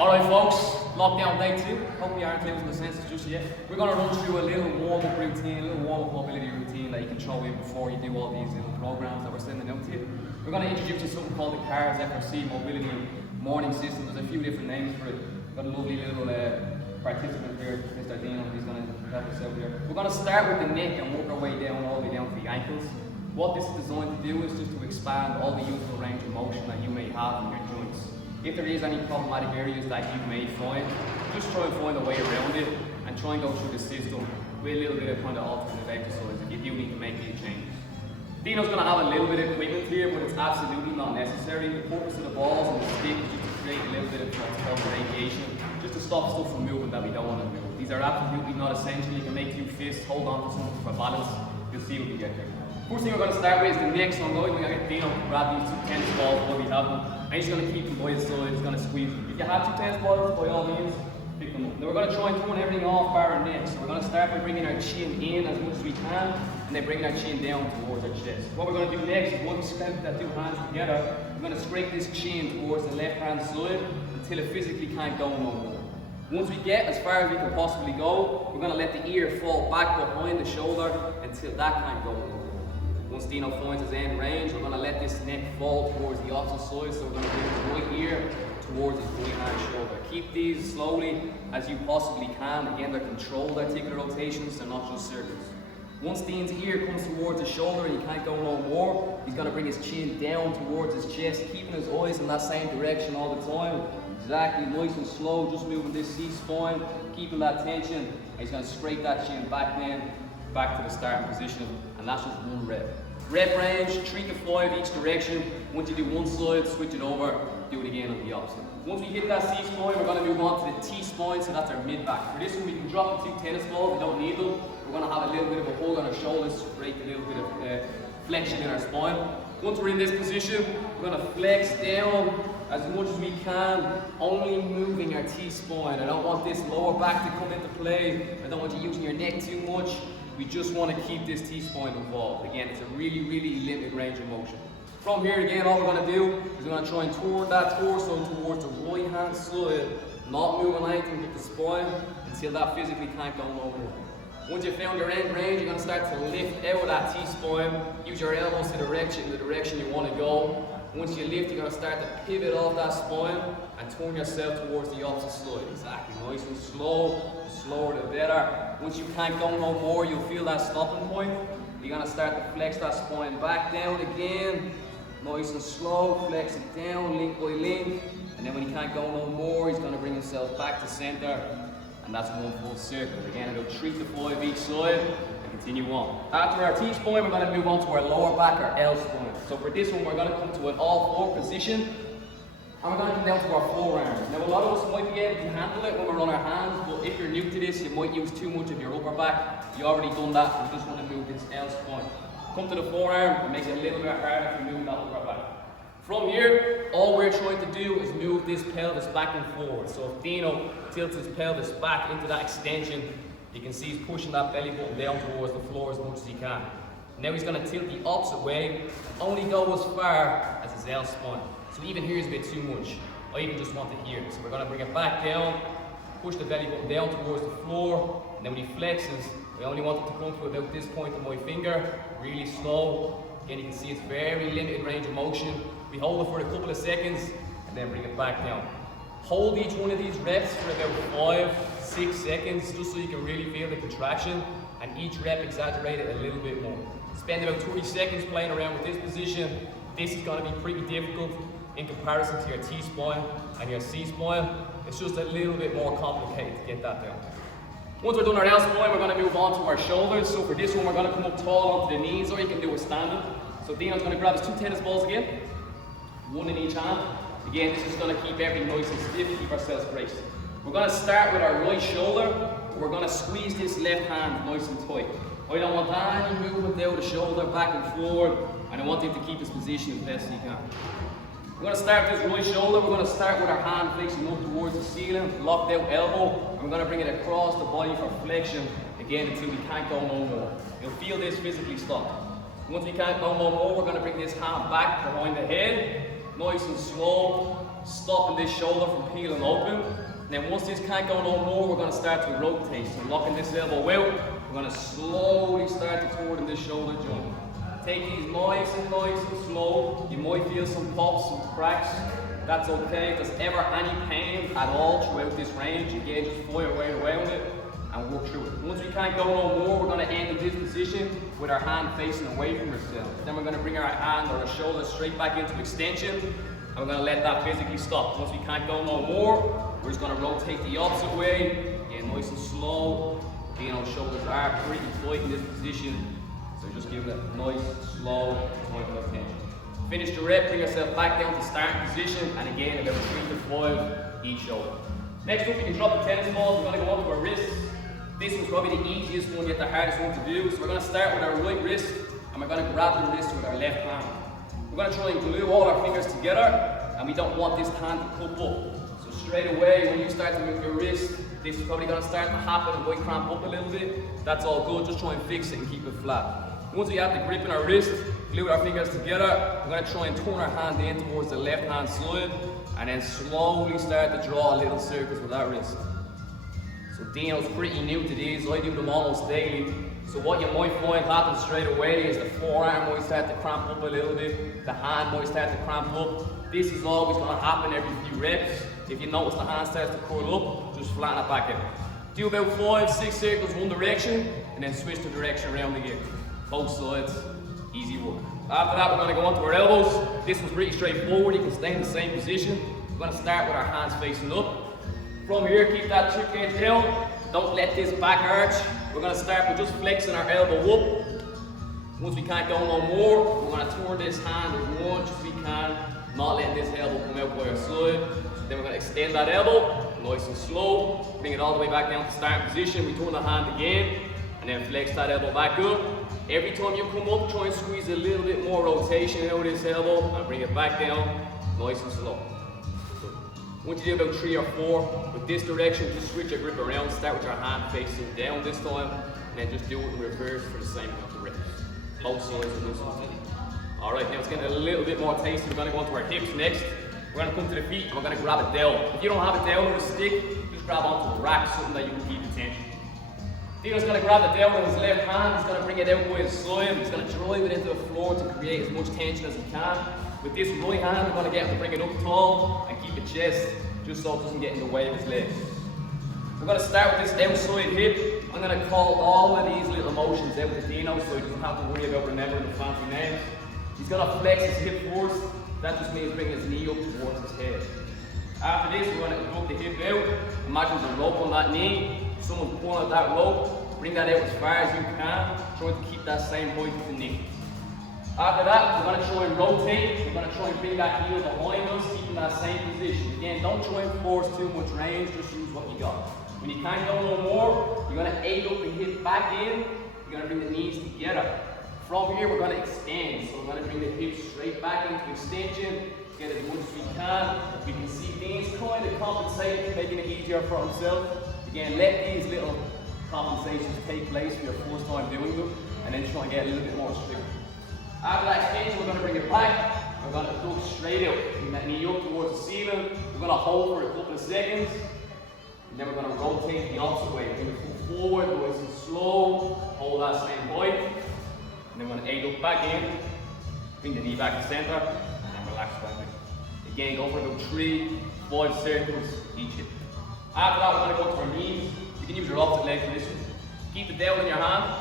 Alright folks, lockdown day 2. Hope you aren't losing the senses just yet. We're going to run through a little warm-up routine, a little warm-up mobility routine that you can throw in before you do all these little programs that we're sending out to you. We're going to introduce you to something called the CARS FRC Mobility Morning System. There's a few different names for it. We've got a lovely little participant here, Mr. Dino, he's going to help us out here. We're going to start with the neck and work our way down all the way down to the ankles. What this is designed to do is just to expand all the useful range of motion that you may have in your joints. If there is any problematic areas that you may find, just try and find a way around it and try and go through the system with a little bit of kind of alternate exercise if you do need to make any changes. Dino's going to have a little bit of equipment here, but it's absolutely not necessary. The purpose of the balls and the stick is just to create a little bit of what's called radiation, just to stop stuff from moving that we don't want to move. These are absolutely not essential. You can make 2 fists, hold on to something for balance. You'll see what we get there. First thing we're going to start with is the neck, so I'm going to get Dino to grab these 2 tennis balls while we have them. And he's going to keep them by his side, he's going to squeeze them. If you have 2 tennis balls, by all means, pick them up. Now we're going to try and turn everything off bar our neck. So we're going to start by bringing our chin in as much as we can, and then bringing our chin down towards our chest. What we're going to do next is once we scrape that 2 hands together, we're going to scrape this chin towards the left hand side until it physically can't go no more. Once we get as far as we can possibly go, we're going to let the ear fall back behind the shoulder until that can't go no more. Once Dino finds his end range, we're going to let this neck fall towards the opposite side, so we're going to bring his right ear towards his right hand shoulder. Keep these slowly as you possibly can. Again, they're controlled articular rotations, they're not just circles. Once Dean's ear comes towards his shoulder and he can't go no more, he's going to bring his chin down towards his chest, keeping his eyes in that same direction all the time. Exactly, nice and slow, just moving this C-spine, keeping that tension. And he's going to scrape that chin back then, back to the starting position, and that's just 1 rep. Rep range, 3 to 5 each direction. Once you do one side, switch it over, do it again on the opposite. Once we hit that C-spine, we're going to move on to the T-spine, so that's our mid-back. For this one, we can drop the 2 tennis balls, we don't need them. We're going to have a little bit of a hold on our shoulders, create a little bit of flexion in our spine. Once we're in this position, we're going to flex down as much as we can, only moving our T-spine. I don't want this lower back to come into play. I don't want you using your neck too much. We just want to keep this T-spine involved. Again, it's a really, really limited range of motion. From here again, all we're going to do is we're going to try and turn that torso towards the right hand side, not moving anything with the spine until that physically can't go no more. Once you've found your end range, you're going to start to lift out of that T-spine. Use your elbows to the direction you want to go. Once you lift, you're going to start to pivot off that spine and turn yourself towards the opposite side. Exactly, nice and slow. The slower the better. Once you can't go no more, you'll feel that stopping point. You're going to start to flex that spine back down again. Nice and slow, flex it down, link by link. And then when he can't go no more, he's going to bring himself back to center. And that's 1 full circle. Again, about 3 to 5 each side, and continue on. After our T-spine, we're going to move on to our lower back, our L spine. So for this one, we're going to come to an all-4 position, and we're going to come down to our forearms. Now, a lot of us might be able to handle it when we're on our hands, but if you're new to this, you might use too much of your upper back. You already done that, we just want to move this L spine. Come to the forearm, and make it a little bit harder to move that upper back. From here, all we're trying to do is move this pelvis back and forward. So if Dino tilts his pelvis back into that extension, you can see he's pushing that belly button down towards the floor as much as he can. Now he's going to tilt the opposite way and only go as far as his L spine. So even here is a bit too much. I even just want to hear it. So we're going to bring it back down, push the belly button down towards the floor, and then when he flexes, I only want it to come to about this point of my finger, really slow. Again, you can see it's very limited range of motion. We hold it for a couple of seconds and then bring it back down. Hold each one of these reps for about 5-6 seconds just so you can really feel the contraction, and each rep exaggerate it a little bit more. Spend about 30 seconds playing around with this position. This is going to be pretty difficult in comparison to your T-spine and your C-spine. It's just a little bit more complicated to get that down. Once we're done our L spine, we're going to move on to our shoulders. So for this one, we're going to come up tall onto the knees, or you can do a standing. So Dino's going to grab his 2 tennis balls again, 1 in each hand. Again, this is going to keep everything nice and stiff, keep ourselves braced. We're going to start with our right shoulder. We're going to squeeze this left hand nice and tight. I don't want any movement down the shoulder, back and forward, and I want him to keep his position as best he can. We're going to start with this right shoulder. We're going to start with our hand facing up towards the ceiling, locked out elbow, and we're going to bring it across the body for flexion, again until we can't go no more. You'll feel this physically stop. Once we can't go no more, we're going to bring this hand back behind the head, nice and slow, stopping this shoulder from peeling open. And then once this can't go no more, we're going to start to rotate. So locking this elbow out, we're going to slowly start to turn this shoulder joint. Take these nice and slow. You might feel some pops, some cracks. That's okay. If there's ever any pain at all throughout this range, again, just fire right around it and work through it. Once we can't go no more, we're going to end in this position with our hand facing away from ourselves. Then we're going to bring our hand or our shoulder straight back into extension, and we're going to let that physically stop. Once we can't go no more, we're just going to rotate the opposite way. Again, nice and slow. Again, our shoulders are pretty tight in this position, so just give it a nice, slow, tight rotation. Finish the rep, bring yourself back down to starting position, and again, about 3 to 5 each shoulder. Next up, you can drop the tennis balls. We're going to go onto our wrists. This one's probably the easiest one, yet the hardest one to do. So we're going to start with our right wrist, and we're going to grab the wrist with our left hand. We're going to try and glue all our fingers together, and we don't want this hand to cup up. So straight away, when you start to move your wrist, this is probably going to start to happen and might cramp up a little bit. That's all good, just try and fix it and keep it flat. Once we have the grip in our wrist, glue our fingers together, we're going to try and turn our hand in towards the left hand side, and then slowly start to draw little circles with that wrist. So Dino's pretty new to these, I do them almost daily. So what you might find happens straight away is the forearm might start to cramp up a little bit, the hand might start to cramp up. This is always going to happen every few reps. If you notice the hand starts to curl up, just flatten it back out. Do about 5-6 circles one direction, and then switch the direction around again. Both sides, easy work. After that, we're going to go onto our elbows. This one's pretty straightforward, you can stay in the same position. We're going to start with our hands facing up. From here, keep that rib cage down. Don't let this back arch. We're going to start with just flexing our elbow up. Once we can't go no more, we're going to turn this hand as much as we can, not letting this elbow come out by our side. Then we're going to extend that elbow, nice and slow. Bring it all the way back down to starting position. We turn the hand again, and then flex that elbow back up. Every time you come up, try and squeeze a little bit more rotation out of this elbow, and bring it back down, nice and slow. Once you do about 3 or 4, with this direction, just switch your grip around. Start with your hand facing down this time, and then just do it in reverse for the same amount of reps. Both sides of this one. Alright, now it's getting a little bit more tasty. We're going to go onto our hips next. We're going to come to the feet, and we're going to grab it down. If you don't have it down with a stick, just grab onto a rack, something that you can keep attention. Dino's going to grab it down with his left hand. He's going to bring it out by his side. He's going to drive it into the floor to create as much tension as he can. With this right hand, we're going to get him to bring it up tall and keep it chest, just so it doesn't get in the way of his legs. We're going to start with this outside hip. I'm going to call all of these little motions out to Dino so he doesn't have to worry about remembering the fancy names. He's going to flex his hip first. That just means bringing his knee up towards his head. After this, we're going to hook the hip out. Imagine there's a rope on that knee. Someone's pulling at that rope. Bring that out as far as you can, trying to keep that same height with the knee. After that, we're going to try and rotate. We're going to try and bring that heel behind us, keeping that same position. Again, don't try and force too much range, just use what you got. When you can't go no more, you're going to aid up the hip back in. You're going to bring the knees together. From here, we're going to extend. So we're going to bring the hips straight back into extension. Get as much as we can. We can see these kind of compensating, making it easier for himself. Again, let these little compensations take place for your first time doing them, and then try and get a little bit more strict. After that extension, we're going to bring it back. We're going to look straight out. Bring that knee up towards the ceiling. We're going to hold for a couple of seconds. And then we're going to rotate the opposite way. Bring the foot forward, nice and slow. Hold that same height. And then we're going to aid up back in. Bring the knee back to center. And then relax back in. Again, go for about 3-5 circles each hip. After that, we're going to go to our knees. You can use your opposite leg for this one. Keep it down in your hand.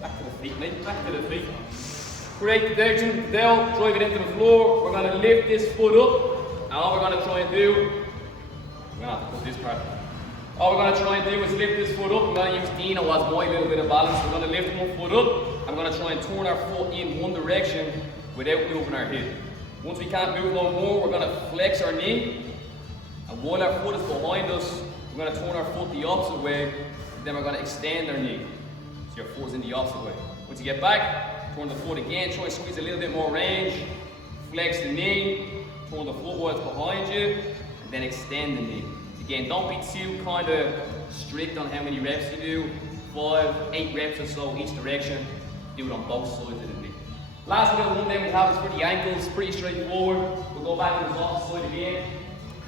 Back to the feet, mate. Back to the feet. Create the direction, down, drive it into the floor. We're going to lift this foot up. And all we're going to try and do, we're going to have to put this part. All we're going to try and do is lift this foot up. We're going to use Dino as my little bit of balance. We're going to lift one foot up. I'm going to try and turn our foot in one direction without moving our hip. Once we can't move no more, we're going to flex our knee. And while our foot is behind us, we're going to turn our foot the opposite way. Then we're going to extend our knee. So your foot's in the opposite way. Once you get back, turn the foot again, try and squeeze a little bit more range. Flex the knee, turn the foot while it's behind you, and then extend the knee. Again, don't be too kind of strict on how many reps you do. 5, 8 reps or so each direction. Do it on both sides of the knee. Last little one then we have is for the ankles, pretty straightforward. We'll go back to the opposite side again.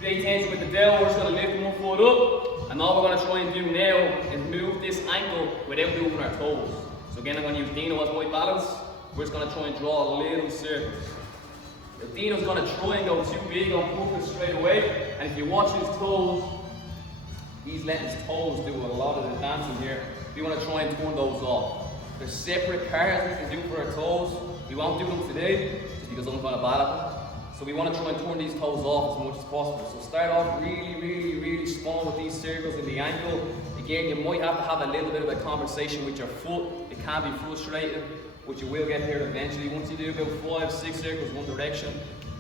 Create tension with the dowel, we're just going to lift one foot up. And all we're going to try and do now is move this ankle without moving our toes. So again, I'm going to use Dino as my balance. We're just going to try and draw a little circle. If Dino's going to try and go too big on push it straight away, and if you watch his toes, he's letting his toes do a lot of the dancing here. We want to try and turn those off. There's separate cars we can do for our toes. We won't do them today, just because I'm kind of bad at them. So we want to try and turn these toes off as much as possible. So start off really small with these circles in the ankle. Again, you might have to have a little bit of a conversation with your foot. It can be frustrating, but you will get here eventually. Once you do about 5, 6 circles one direction,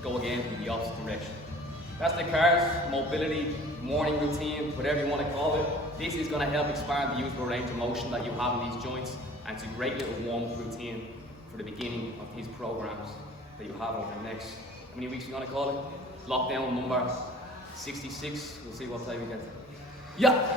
go again in the opposite direction. That's the CARS, mobility, morning routine, whatever you want to call it. This is going to help expand the usable range of motion that you have in these joints, and it's a great little warm-up routine for the beginning of these programs that you have over the next, how many weeks you going to call it? Lockdown number 66. We'll see what time we get. Yeah.